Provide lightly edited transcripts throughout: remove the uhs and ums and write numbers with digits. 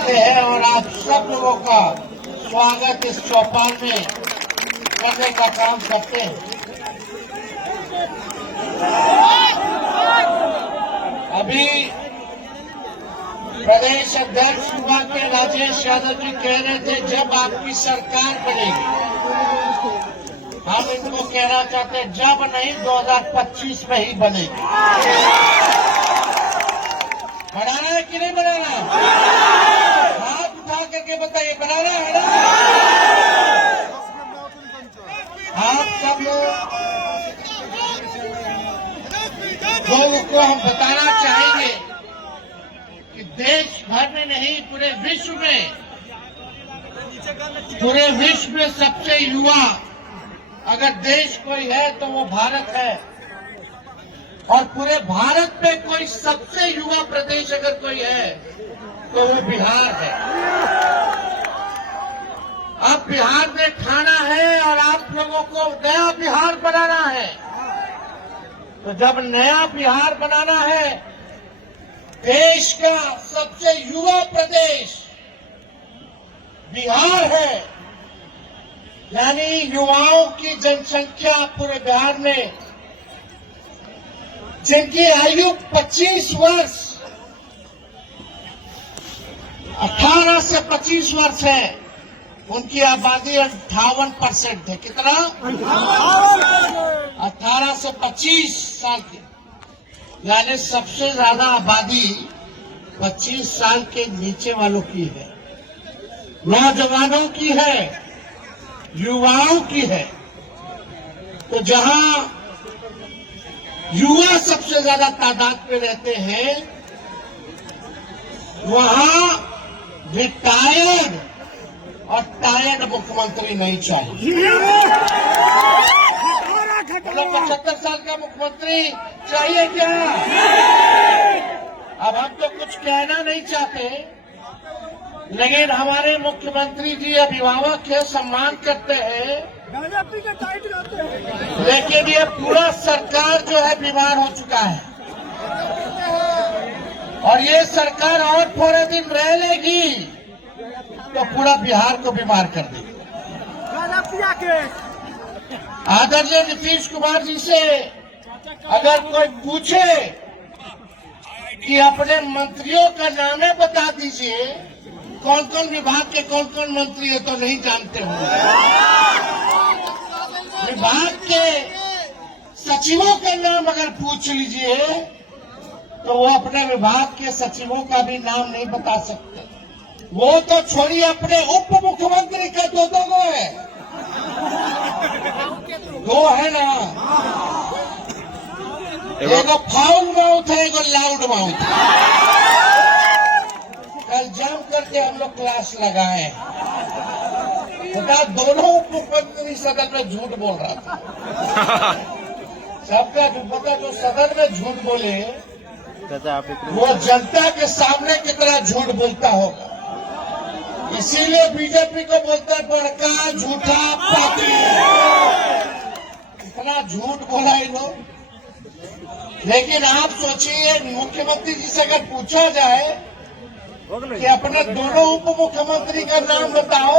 करते हैं और आप सब लोगों का स्वागत इस चौपाल में करने का काम करते हैं। अभी प्रदेश अध्यक्ष युवा के राजेश यादव जी कह रहे थे जब आपकी सरकार बनेगी, हम इनको कहना चाहते हैं जब नहीं 2025 में ही बनेगी। बनाना है कि नहीं बनाना? हाथ उठा करके बताइए, बनाना है ना? आप सब लोगों को हम बताना चाहेंगे कि देश भर में नहीं पूरे विश्व में सबसे युवा अगर देश कोई है तो वो भारत है, और पूरे भारत में कोई सबसे युवा प्रदेश अगर कोई है तो वो बिहार है। अब बिहार में खाना है और आप लोगों को नया बिहार बनाना है। तो जब नया बिहार बनाना है, देश का सबसे युवा प्रदेश बिहार है, यानी युवाओं की जनसंख्या पूरे बिहार में जिनकी आयु 25 वर्ष 18 से 25 वर्ष है, उनकी आबादी 58% है। कितना? 18 से 25 साल की, यानी सबसे ज्यादा आबादी 25 साल के नीचे वालों की है, नौजवानों की है, युवाओं की है। तो जहां युवा सबसे ज्यादा तादाद में रहते हैं, वहां रिटायर्ड और टायर्ड मुख्यमंत्री नहीं चाहिए। मतलब 75 साल का मुख्यमंत्री चाहिए क्या? अब हम तो कुछ कहना नहीं चाहते, लेकिन हमारे मुख्यमंत्री जी अभिभावक है, सम्मान करते हैं, लेकिन ये पूरा सरकार जो है बीमार हो चुका है, और ये सरकार और थोड़े दिन रह लेगी तो पूरा बिहार को बीमार कर देगी। आदरणीय नीतीश कुमार जी से अगर कोई पूछे कि अपने मंत्रियों का नामे बता दीजिए, कौन कौन विभाग के कौन कौन मंत्री है, तो नहीं जानते होंगे। विभाग के सचिवों का नाम अगर पूछ लीजिए तो वो अपने विभाग के सचिवों का भी नाम नहीं बता सकते। वो तो छोड़िए, अपने उप मुख्यमंत्री का दो गो है, दो है ना, एगो फाउल माउथ है, एगो लाउड माउथ है। कल जम करके हम लोग क्लास लगाए, दोनों उप मुख्यमंत्री सदन में झूठ बोल रहा था। सबका जो पता, जो सदन में झूठ बोले वो जनता के सामने कितना झूठ बोलता होगा। इसीलिए बीजेपी को बोलता है बड़का झूठा पार्टी। इतना झूठ बोला इन लोग। लेकिन आप सोचिए, मुख्यमंत्री जी से अगर पूछा जाए कि अपने दोनों उप मुख्यमंत्री का नाम बताओ,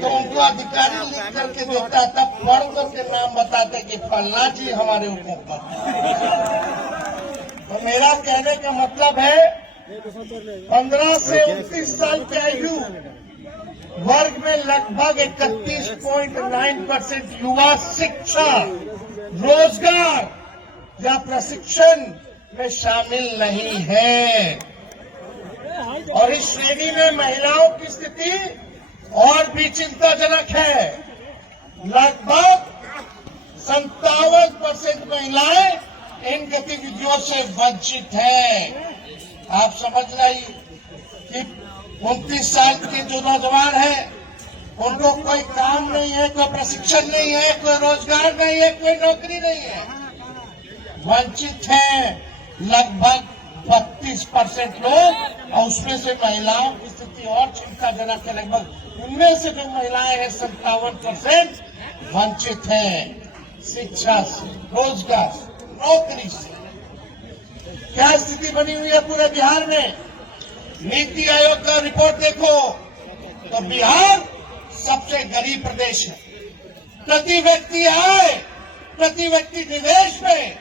तो उनको अधिकारी लिख करके देता, तब पढ़ करके नाम बताते कि फलना जी हमारे उप मुख्यमंत्री। तो मेरा कहने का मतलब है 15 से 29 साल की आयु वर्ग में लगभग 31.9% युवा शिक्षा, रोजगार या प्रशिक्षण में शामिल नहीं है, और इस श्रेणी में महिलाओं की स्थिति और भी चिंताजनक है। लगभग 57% महिलाएं इन गतिविधियों से वंचित है। आप समझ रही कि 29 साल के जो नौजवान हैं, उनको कोई काम नहीं है, कोई प्रशिक्षण नहीं है, कोई रोजगार नहीं है, कोई नौकरी नहीं है, वंचित है लगभग 32% लोग, और उसमें से महिलाओं की स्थिति और चिंताजनक है। लगभग उनमें से जो महिलाएं हैं 57% वंचित हैं शिक्षा से, रोजगार से, नौकरी से। क्या स्थिति बनी हुई है पूरे बिहार में? नीति आयोग का रिपोर्ट देखो तो बिहार सबसे गरीब प्रदेश है। प्रति व्यक्ति आय, प्रति व्यक्ति निवेश में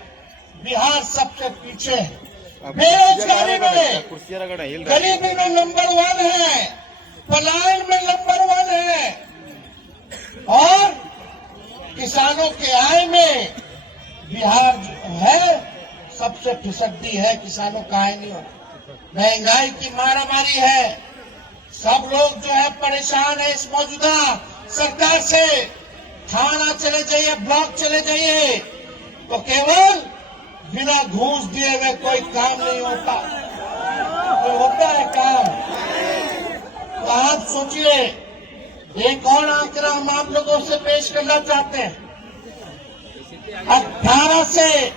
बिहार सबसे पीछे है। बेरोजगारी में, गरीबी में नंबर 1 है, पलायन में नंबर 1 है, और किसानों के आय में बिहार जो है सबसे फिसड्डी है। किसानों का आय नहीं होता। महंगाई की मारामारी है। सब लोग जो है परेशान है इस मौजूदा सरकार से। थाना चले जाइए, ब्लॉक चले जाइए, तो केवल बिना घूस दिए हुए कोई काम नहीं होता। तो होता है काम। तो आप सोचिए, एक और आंकड़ा हम आप लोगों से पेश करना चाहते हैं। 18 से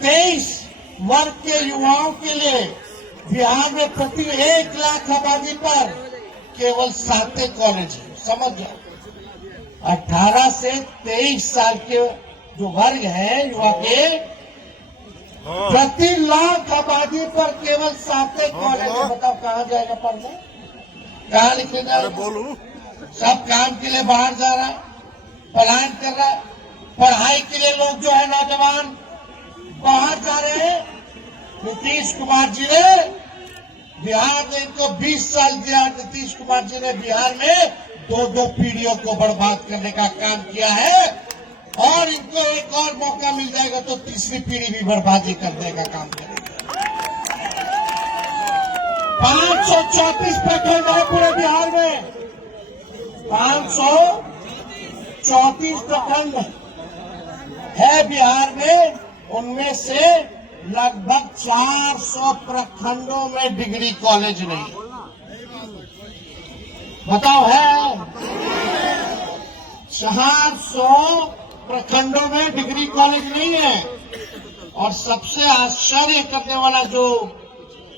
23 वर्ग के युवाओं के लिए बिहार में प्रति 1 लाख आबादी पर केवल 7 कॉलेज है। समझ जाओ, 18 से 23 साल के जो वर्ग है युवा के, प्रति लाख आबादी पर केवल 7 कॉलेज है। बताओ कहाँ जाएगा पढ़ने, कहाँ लिखे जाएगा? सब काम के लिए बाहर जा रहा है, पलायन कर रहा है। पढ़ाई के लिए लोग जो है नौजवान बाहर जा रहे हैं। नीतीश कुमार जी ने बिहार में इनको 20 साल दिया। नीतीश कुमार जी ने बिहार में 2 पीढ़ियों को बर्बाद करने का काम किया है, और इनको एक और मौका मिल जाएगा तो तीसरी पीढ़ी भी बर्बादी करने का काम करेगा। 534 प्रखंड है पूरे बिहार में, 534 प्रखंड है बिहार में। उनमें से लगभग 400 प्रखंडों में डिग्री कॉलेज नहीं। बताओ, है 400 प्रखंडों में डिग्री कॉलेज नहीं है। और सबसे आश्चर्य करने वाला जो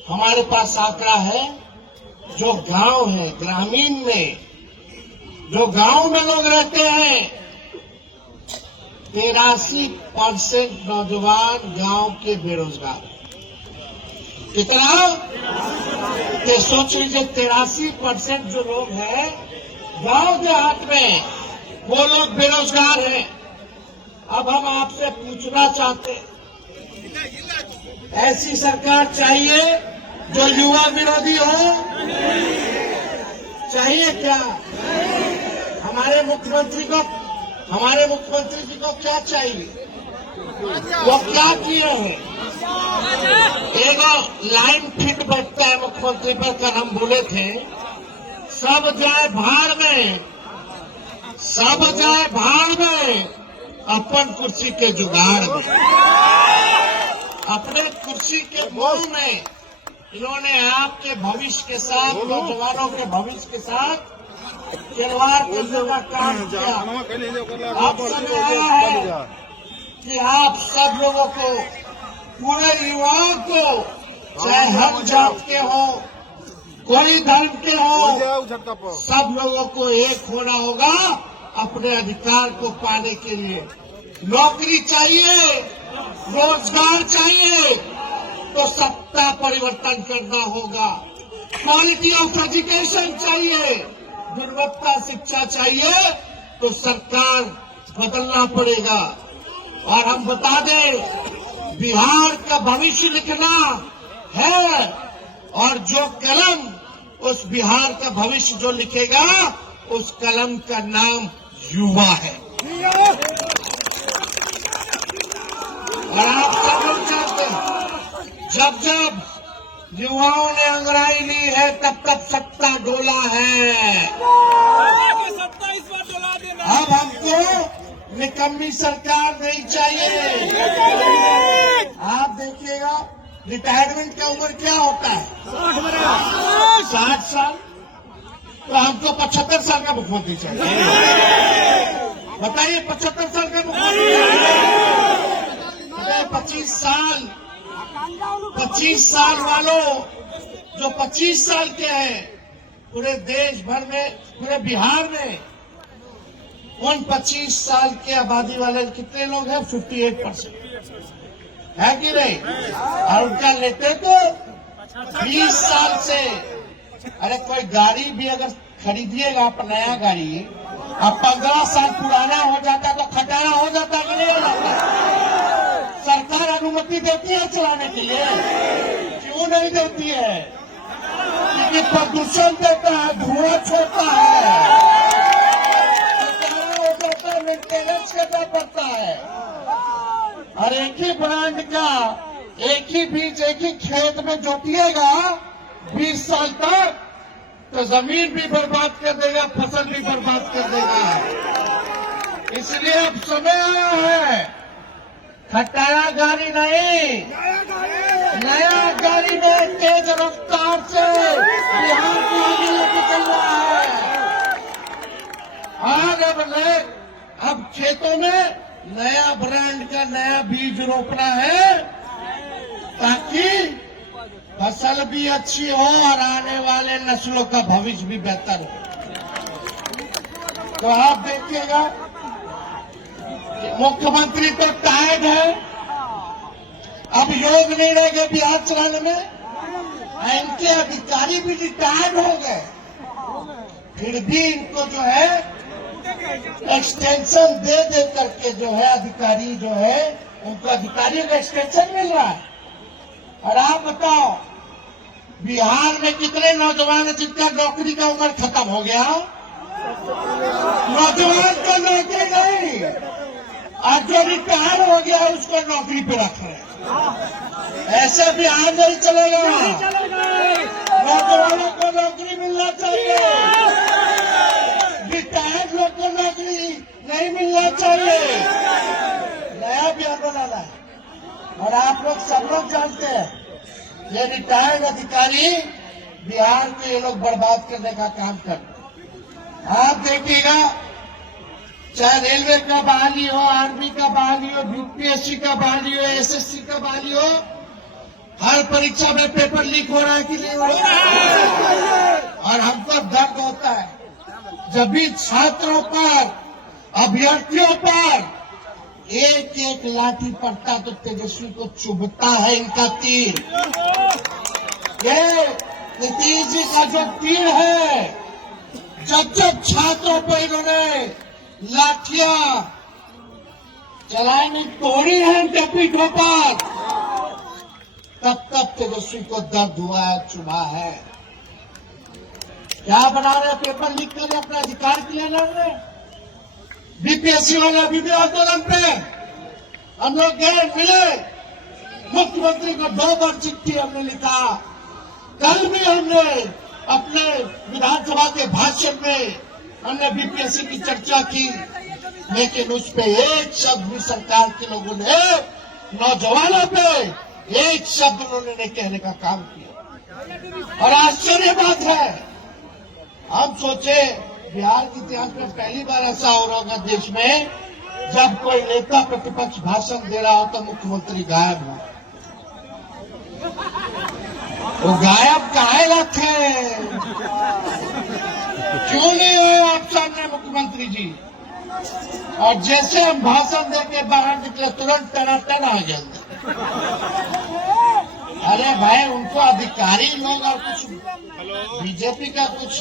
हमारे पास आंकड़ा है, जो गांव है, ग्रामीण में जो गांव में लोग रहते हैं, 83% नौजवान गांव के बेरोजगार। कितना? तो सोच लीजिए, 83% जो लोग हैं गांव देहात में, वो लोग बेरोजगार हैं। अब हम आपसे पूछना चाहते हैं, ऐसी सरकार चाहिए जो युवा विरोधी हो? चाहिए क्या? हमारे मुख्यमंत्री जी को क्या चाहिए? वो क्या किए हैं? एक लाइन फिट बैठता है मुख्यमंत्री पर। कल हम बोले थे, सब जाए भाड़ में, सब जाए भाड़ में, अपन कुर्सी के जुगाड़ में। अपने कुर्सी के मोह में इन्होंने आपके भविष्य के साथ, नौजवानों के भविष्य के साथ खिलवाड़ करने का काम किया। अब समय आया है कि आप सब लोगों को, पूरे युवाओं को, चाहे हम जात के हो, कोई धर्म के हो, सब लोगों को एक होना होगा अपने अधिकार को पाने के लिए। नौकरी चाहिए, रोजगार चाहिए, तो सत्ता परिवर्तन करना होगा। क्वालिटी ऑफ एजुकेशन चाहिए, गुणवत्ता शिक्षा चाहिए, तो सरकार बदलना पड़ेगा। और हम बता दें, बिहार का भविष्य लिखना है, और जो कलम उस बिहार का भविष्य जो लिखेगा, उस कलम का नाम युवा है। और आप सब लोग जानते हैं, जब जब युवाओं ने अंगड़ाई ली है, तब तब सत्ता डोला है। अब हमको निकम्मी सरकार नहीं चाहिए। आप देखिएगा, रिटायरमेंट का उम्र क्या होता है? 60 साल। तो हमको 75 साल का मुख्यमंत्री चाहिए। बताइए, 75 साल का मुख्यमंत्री चाहिए। 25 साल वालों, जो 25 साल के हैं, पूरे देश भर में, पूरे बिहार में उन 25 साल के आबादी वाले कितने लोग हैं? 58% है कि नहीं? और उनका लेते तो 20 साल से। अरे कोई गाड़ी भी अगर खरीदिएगा आप नया गाड़ी, अब 15 साल पुराना हो जाता तो खटारा हो जाता कि नहीं हो जाता? सरकार अनुमति देती है चलाने के लिए? क्यों नहीं देती है? क्योंकि प्रदूषण देता है, धुआं छोड़ता है, खटारा हो जाता है, मेंटेनेंस करना पड़ता है। और एक ही ब्रांड का एक ही बीज एक ही खेत में जोतिएगा 20 साल तक, तो जमीन भी बर्बाद कर देगा, फसल भी बर्बाद कर देगा। इसलिए अब समय आया है, खटारा गाड़ी नहीं, नया गाड़ी में तेज रफ्तार से बिहार को आगे लेके चलना है। और अब खेतों में नया ब्रांड का नया बीज रोपना है, ताकि फसल भी अच्छी हो और आने वाले नस्लों का भविष्य भी बेहतर हो। तो आप देखिएगा मुख्यमंत्री तो टायर्ड है, अब योग नहीं रहेगा बिहार चलाने में। इनके अधिकारी भी रिटायर्ड हो गए, फिर भी इनको जो है एक्सटेंशन दे दे करके जो है अधिकारी जो है उनको अधिकारियों का एक्सटेंशन मिल रहा है। और आप बताओ बिहार में कितने नौजवान हैं जिनका नौकरी का उम्र खत्म हो गया? नौजवान को नौकरी नहीं, आज जो रिटायर हो गया उसको नौकरी पे रख रहे हैं। ऐसे बिहार नहीं चलेगा, नौजवानों को नौकरी मिलना चाहिए, रिटायर्ड लोग को नौकरी नहीं मिलना चाहिए। नया बिहार बनाना है। और आप लोग सब लोग जानते हैं ये रिटायर्ड अधिकारी बिहार के ये लोग बर्बाद करने का काम करते हैं। आप देखिएगा चाहे रेलवे का बहाली हो, आर्मी का बहाली हो, यूपीएससी का बहाली हो, एसएससी का बहाली हो, हर परीक्षा में पेपर लीक हो रहा है कि नहीं हो रहा है? और हमको दर्द होता है जब भी छात्रों पर, अभ्यर्थियों पर एक एक लाठी पड़ता तो तेजस्वी को चुभता है इनका तीर। ये नीतीश जी का जो तीर है, जब जब छात्रों पर इन्होंने लाठियां चलाई नहीं, तोड़ी है इनके पीठों पर, तब तब तेजस्वी को दर्द हुआ है, चुभा है। क्या बना रहे पेपर लीक कर रहे अपने अधिकार के लिए लड़ रहे? बीपीएससी वाले अभी भी आंदोलन पे। हम लोग गए मिले, मुख्यमंत्री को 2 बार चिट्ठी हमने लिखा, कल भी हमने अपने विधानसभा के भाषण में हमने बीपीएससी की चर्चा की, लेकिन उस पे एक शब्द भी सरकार के लोगों ने, नौजवानों पे एक शब्द उन्होंने कहने का काम किया। और आश्चर्य बात है, हम सोचे बिहार के इतिहास में पहली बार ऐसा हो रहा होगा देश में, जब कोई नेता प्रतिपक्ष भाषण दे रहा हो तो मुख्यमंत्री गायब हो। वो गायब काहे रखे? क्यों नहीं आए आप सामने मुख्यमंत्री जी? और जैसे हम भाषण देके बाहर निकले तुरंत टनाटन आ गया। अरे भाई, उनको अधिकारी लोग और कुछ बीजेपी का कुछ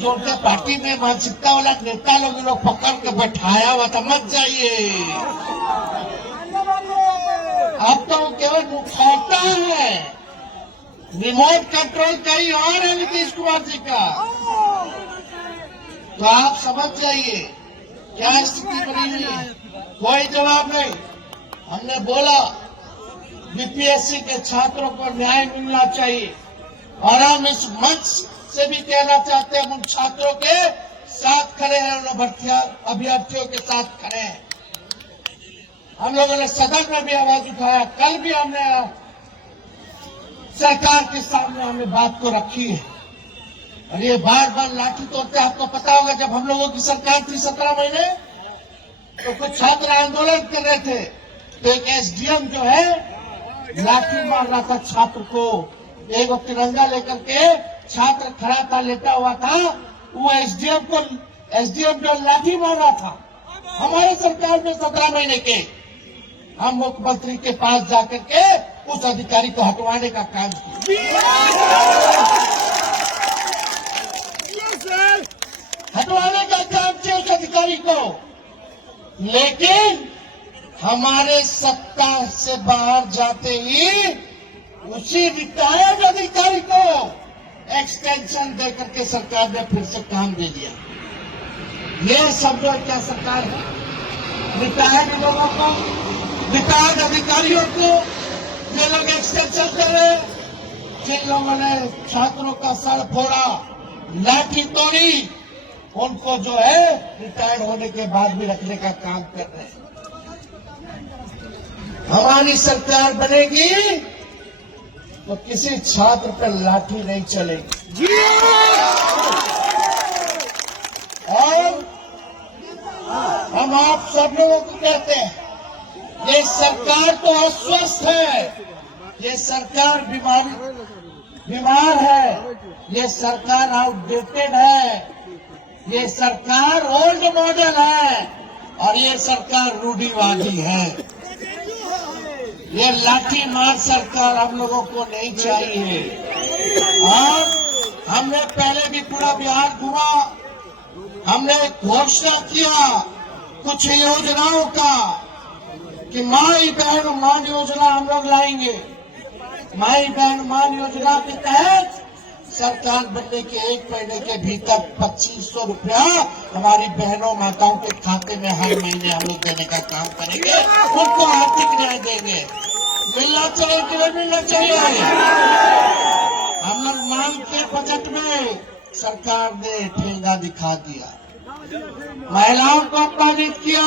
जो उनके पार्टी में मानसिकता वाला नेता लोग पकड़ के बैठाया हुआ था, मत जाइए। अब तो केवल मुखौटा है, रिमोट कंट्रोल कहीं और है नीतीश कुमार जी का। तो आप समझ जाइए क्या स्थिति बनी हुई है। कोई जवाब नहीं। हमने बोला बीपीएससी के छात्रों को न्याय मिलना चाहिए, और हम इस मंच से भी कहना चाहते हैं, उन छात्रों के साथ खड़े हैं, उन अभ्यर्थियों के साथ खड़े हैं। हम लोगों ने सदन में भी आवाज उठाया, कल भी हमने सरकार के सामने हमने बात को रखी है। और ये बार बार लाठी तोड़ते, आपको पता होगा जब हम लोगों की सरकार थी 17 महीने, तो कुछ छात्र आंदोलन कर रहे थे, तो एक एसडीएम जो है लाठी मार रहा था छात्र को, एक तिरंगा लेकर के छात्र खड़ा था, लेटा हुआ था, वो एसडीएम जो लाठी मार रहा था, हमारे सरकार में 17 महीने के, हम मुख्यमंत्री के पास जाकर के उस अधिकारी को हटवाने का काम किया, हटवाने का काम किया उस अधिकारी को। लेकिन हमारे सत्ता से बाहर जाते ही उसी रिटायर्ड अधिकारी को एक्सटेंशन देकर के सरकार ने फिर से काम दे दिया। ये समझो क्या सरकार है? रिटायर्ड लोगों को, रिटायर्ड अधिकारियों को ये लोग एक्सटेंशन कर रहे हैं। जिन लोगों ने छात्रों का सर फोड़ा, लाठी तोड़ी, उनको जो है रिटायर्ड होने के बाद भी रखने का काम कर रहे हैं। हमारी सरकार बनेगी तो किसी छात्र पर लाठी नहीं चलेगी। और हम आप सब लोगों को कहते हैं, ये सरकार तो अस्वस्थ है, ये सरकार बीमार है, ये सरकार आउटडेटेड है, ये सरकार ओल्ड मॉडल है और ये सरकार रूढ़िवादी है। ये लाठी मार सरकार हम लोगों को नहीं चाहिए। और हमने पहले भी पूरा बिहार घुमा, हमने घोषणा किया कुछ योजनाओं का कि माई बहन मान योजना हम लोग लाएंगे। माई बहन मान योजना के तहत सरकार बनने के 1 महीने के भीतर 2500 रुपया हमारी बहनों माताओं के खाते में हर महीने हम लोग देने का काम करेंगे, उनको आर्थिक न्याय देंगे। मिलना चाहिए कि नहीं मिलना चाहिए? हम लोग मांग के बजट में सरकार ने ठेंगा दिखा दिया, महिलाओं को अपमानित किया,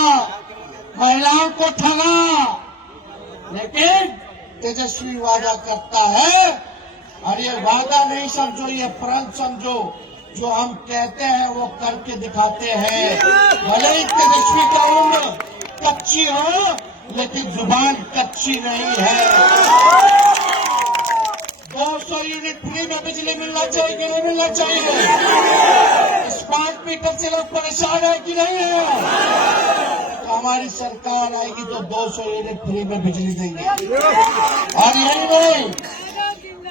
महिलाओं को ठगा। लेकिन तेजस्वी वादा करता है, और ये वादा नहीं समझो, ये प्रण समझो, जो हम कहते हैं वो करके दिखाते हैं। भले ही तेजस्वी का उम्र कच्ची हो, लेकिन जुबान कच्ची नहीं है। 200 यूनिट फ्री में बिजली मिलना चाहिए कि नहीं मिलना चाहिए? स्मार्ट मीटर से लोग परेशान है कि नहीं है? तो हमारी सरकार आएगी तो 200 यूनिट फ्री में बिजली देंगे। और यही नहीं,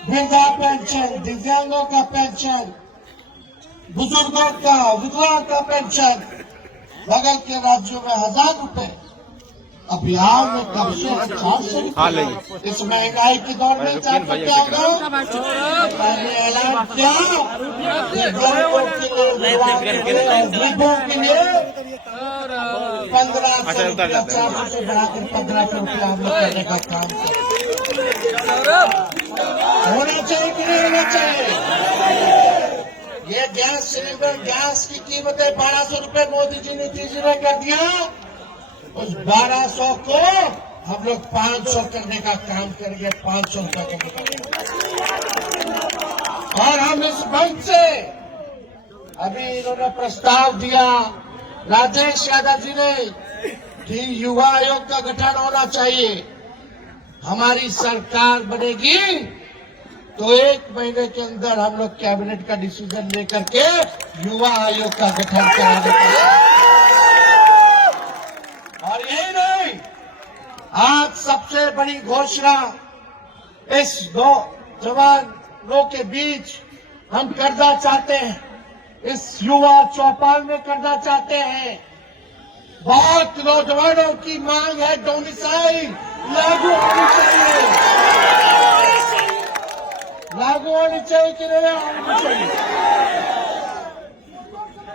वृद्धा पेंशन, दिव्यांगों का पेंशन, बुजुर्गों का, विधवाओं का पेंशन, बगल के राज्यों में 1000 रुपए, अब बिहार में कब से 400 रुपए। इस महंगाई के दौर में 400 क्या होगा? मैंने ऐलान किया दिव्यांगों के लिए, गरीबों के लिए 1500 रुपया, 400 से बढ़ाकर 1500 रुपया हम लोग करने का काम होना चाहिए कि नहीं होना चाहिए? ये गैस सिलेंडर, गैस की कीमतें 1200 रुपए मोदी जी, नीतीश जी ने कर दिया। उस 1200 को हम लोग 500 करने का काम करेंगे, 500 रुपए करेंगे। और हम इस मंच से अभी इन्होंने प्रस्ताव दिया राजेश यादव जी ने कि युवा आयोग का गठन होना चाहिए। हमारी सरकार बनेगी तो 1 महीने के अंदर हम लोग कैबिनेट का डिसीजन लेकर के युवा आयोग का गठन कराने का। और यही नहीं, आज सबसे बड़ी घोषणा इस दो जवानों के बीच हम करना चाहते हैं, इस युवा चौपाल में करना चाहते हैं। बहुत नौजवानों की मांग है, डोमिसाइल लागू होनी चाहिए। लागू होनी चाहिए कि नहीं होनी चाहिए?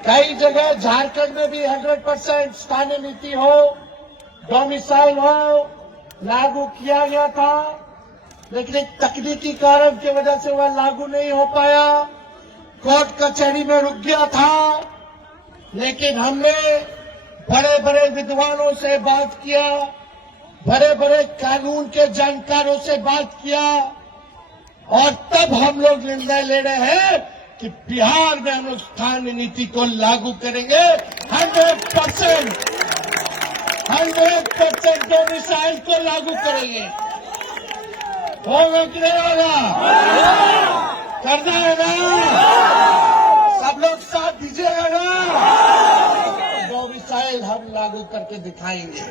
कई जगह झारखंड में भी 100% स्थानीय नीति हो, डोमिसाइल हो, लागू किया गया था, लेकिन एक तकनीकी कारण की वजह से वह लागू नहीं हो पाया, कोर्ट कचहरी में रुक गया था। लेकिन हमने बड़े बड़े विद्वानों से बात किया, बड़े बड़े कानून के जानकारों से बात किया, और तब हम लोग निर्णय ले रहे हैं कि बिहार में हम लोग स्थानीय नीति को लागू करेंगे। 100% डोमिसाइल को लागू करेंगे। होगा कि नहीं होगा? करना है ना? सब लोग साथ दीजिएगा ना? डोमिसाइल हम लागू करके दिखाएंगे।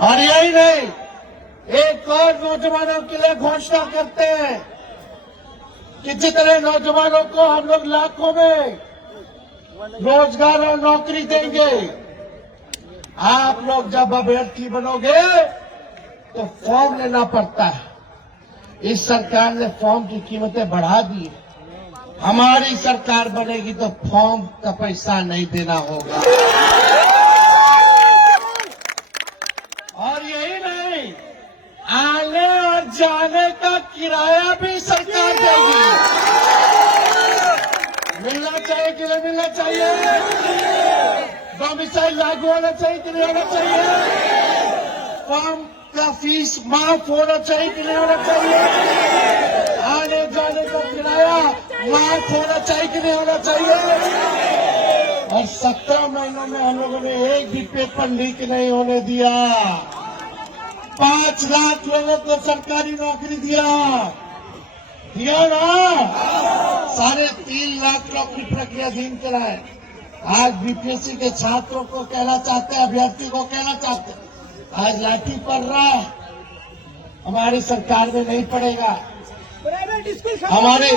और यही नहीं, एक और नौजवानों के लिए घोषणा करते हैं कि जितने नौजवानों को हम लोग लाखों में रोजगार और नौकरी देंगे, आप लोग जब अभ्यर्थी बनोगे तो फॉर्म लेना पड़ता है। इस सरकार ने फॉर्म की कीमतें बढ़ा दी। हमारी सरकार बनेगी तो फॉर्म का पैसा नहीं देना होगा। और यही नहीं, आने और जाने का किराया भी सरकार देगी। मिलना चाहिए कि नहीं मिलना चाहिए? डोमिसाइल लागू होना चाहिए कि नहीं होना चाहिए? फॉर्म का फीस माफ होना चाहिए कि नहीं होना चाहिए? आने जाने का किराया माफ होना चाहिए कि नहीं होना चाहिए? और 17 महीनों में हम लोगों ने एक भी पेपर लीक नहीं होने दिया। 5 लाख लोगों को सरकारी नौकरी दिया ना। 3.5 लाख नौकरी प्रक्रियाधीन कराए। आज बीपीएससी के छात्रों को कहना चाहते हैं, अभ्यर्थी को कहना चाहते हैं, आज लाठी पड़ रहा है, हमारी सरकार में नहीं पड़ेगा। हमारे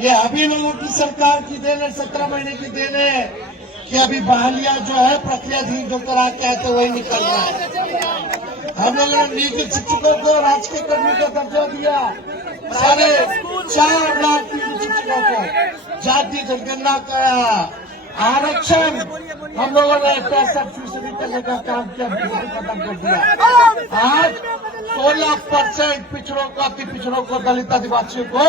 ये अभी लोगों की सरकार की देन है, 17 महीने की देन है कि अभी बहालियां जो है प्रक्रियाधीन जो करा के आते वही निकल रहा है। हम लोगों ने निजी शिक्षकों को राजकीय कर्मी का दर्जा दिया। 4.5 लाख निजी शिक्षकों को जाति जनगणना करा। आरक्षण हम लोगों ने 65% करने का काम किया, खत्म कर दिया। आज 16% पिछड़ों को, अति पिछड़ों को, दलित आदिवासियों को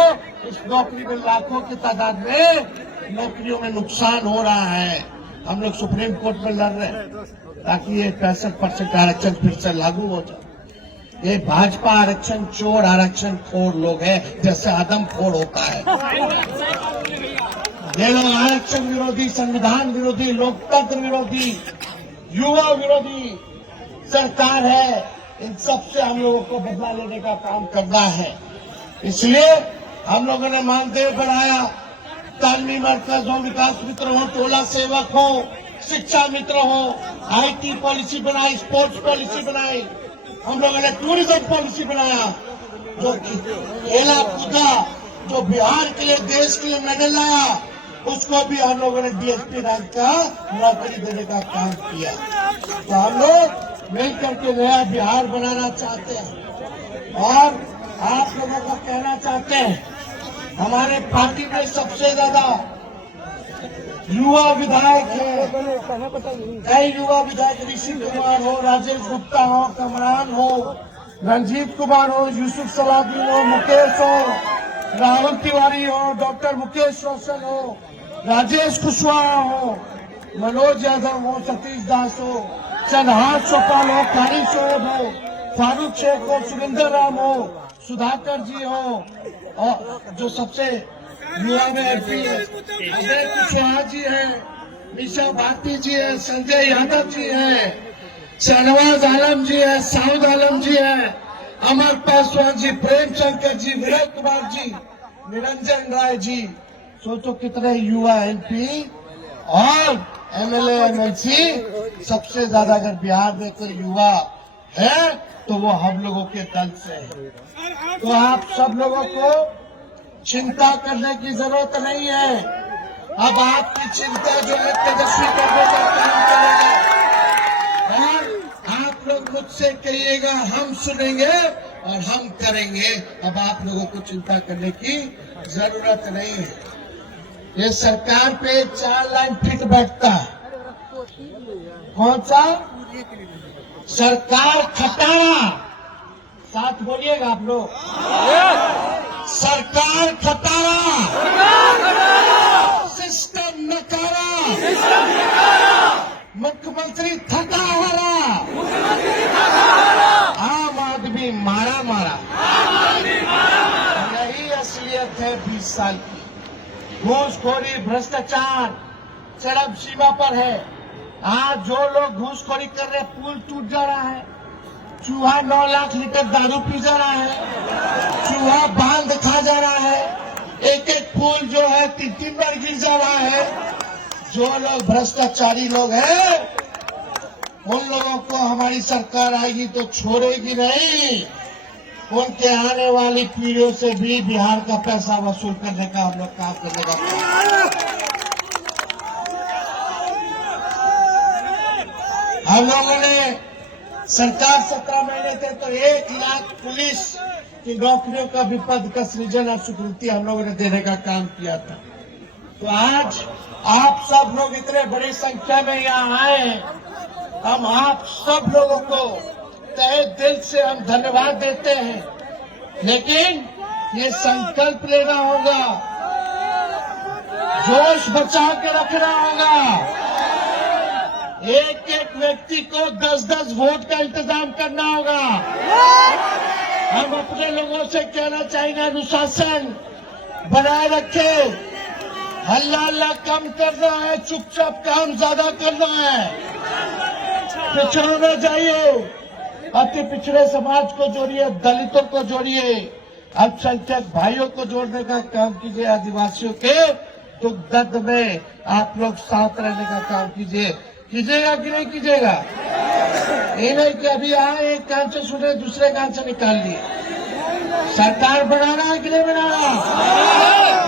इस नौकरी में लाखों की तादाद में नौकरियों में नुकसान हो रहा है। हम लोग सुप्रीम कोर्ट में लड़ रहे हैं ताकि ये 65% आरक्षण फिर से लागू हो जाए। ये भाजपा आरक्षण चोर, आरक्षण खोर लोग हैं, जैसे आदमखोर होता है। ये लोग आरक्षण विरोधी, संविधान विरोधी, लोकतंत्र विरोधी, युवा विरोधी सरकार है। इन सबसे हम लोगों को बदला लेने का काम करना है। इसलिए हम लोगों ने मानदेय बढ़ाया। तालमी मरकज हो, विकास मित्र हो, टोला सेवक हो, शिक्षा मित्र हो, आईटी पॉलिसी बनाई, स्पोर्ट्स पॉलिसी बनाई। हम लोगों ने टूरिज्म पॉलिसी बनाया, जो खेला कूदा, जो बिहार के लिए, देश के लिए मेडल लाया, उसको भी हम लोगों ने डीएसपी रैंक का नौकरी देने का काम किया। तो हम लोग मिलकर के नया बिहार बनाना चाहते हैं। और आप लोगों को कहना चाहते हैं, हमारे पार्टी में सबसे ज्यादा युवा विधायक है। कई युवा विधायक, ऋषि कुमार हो, राजेश गुप्ता हो, कमरान हो, रंजीत कुमार हो, यूसुफ सलाउद्दीन हो, मुकेश हो, राहुल तिवारी हो, डॉक्टर मुकेश रोशन हो, राजेश कुशवाहा हो, मनोज यादव हो, सतीश दास हो, चंद्रहार चौपाल हो, कारी शोभ हो, फारूक शेख हो, सुरेंद्र राम हो, सुधाकर जी हो, और जो सबसे युवा में एमपी है अजय कुशवाहा जी है, मीशा भारती जी है, संजय यादव जी है, शहनवाज आलम जी है, साउद आलम जी है, अमर पासवान जी, प्रेम शंकर जी, विनय कुमार जी, निरंजन राय जी। सोचो कितने युवा एमपी और एमएलए, एमएलसी सबसे ज्यादा अगर बिहार में कोई युवा है तो वो हम लोगों के दल से है। तो आप सब लोगों को चिंता करने की जरूरत नहीं है। अब आपकी चिंता जो है तेजस्वी करने का काम करेगा। और आप लोग मुझसे कहिएगा, हम सुनेंगे और हम करेंगे। अब आप लोगों को चिंता करने की जरूरत नहीं है। ये सरकार पे 4 लाइन फिट बैठता है। कौन सा? सरकार खटारा। साथ बोलिएगा आप लोग। सरकार खटारा, सिस्टम नकारा, मुख्यमंत्री थका हारा, आम आदमी मारा मारा। यही असलियत है 20 साल की। घूसखोरी, भ्रष्टाचार चरम सीमा पर है। आज जो लोग घूसखोरी कर रहे हैं, पुल टूट जा रहा है, चूहा 9 लाख लीटर दारू पी जा रहा है, चूहा बांध खा जा रहा है, एक एक पुल जो है 3-3 बार गिर जा रहा है। जो लोग भ्रष्टाचारी लोग हैं, उन लोगों को हमारी सरकार आएगी तो छोड़ेगी नहीं। उनके आने वाली पीढ़ियों से भी बिहार का पैसा वसूल करने का हम लोग काम करने का हम लोगों ने सरकार 17 महीने थे तो 1 लाख पुलिस की नौकरियों का भी पद का सृजन और स्वीकृति हम लोगों ने देने का काम किया था। तो आज आप सब लोग इतने बड़ी संख्या में यहाँ आए हैं, हम आप सब लोगों को तहे दिल से हम धन्यवाद देते हैं। लेकिन ये संकल्प लेना होगा, जोश बचा के रखना होगा, एक एक व्यक्ति को 10-10 वोट का इंतजाम करना होगा। हम अपने लोगों से कहना चाहेंगे अनुशासन बनाए रखे, हल्ला हल्ला कम करना है, चुपचाप काम ज्यादा करना है, पिछड़ना चाहिए, अति पिछड़े समाज को जोड़िए, दलितों को जोड़िए, अल्पसंख्यक भाइयों को जोड़ने का काम कीजिए, आदिवासियों के दुख दर्द में आप लोग साथ रहने का काम कीजिएगा कि नहीं कीजिएगा? ये नहीं कि अभी आए एक कान से सुने दूसरे कान से निकाल लिए। सरकार बनाना है कि नहीं बनाना?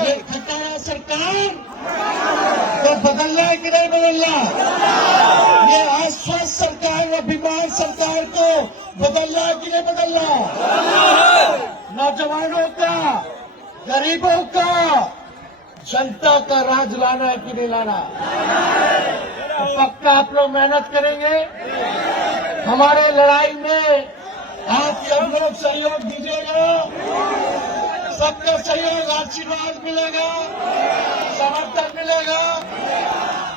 ये खटारा सरकार तो बदलना है कि नहीं बदलना? ये अस्वस्थ सरकार व बीमार सरकार को बदलना है कि नहीं बदलना? नौजवानों का, गरीबों का, जनता का राज लाना है कि नहीं लाना? तो पक्का आप लोग मेहनत करेंगे, हमारे लड़ाई में आप सब लोग सहयोग दीजिएगा, सबका सहयोग आशीर्वाद मिलेगा, समर्थन मिलेगा।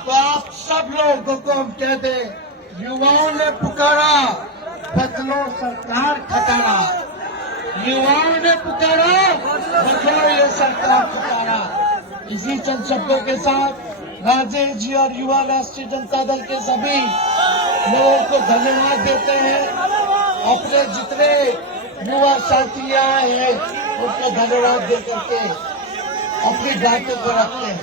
तो आप सब लोगों को हम कहते हैं, युवाओं ने पुकारा बदलो सरकार खटारा, युवाओं ने पुकारा बदलो ये सरकार खटारा। इसी चंद शब्दों के साथ राजेश जी और युवा राष्ट्रीय जनता दल के सभी लोगों को धन्यवाद देते हैं। अपने जितने युवा साथी आए हैं उनको धन्यवाद देकर के अपनी बातों को रखते हैं।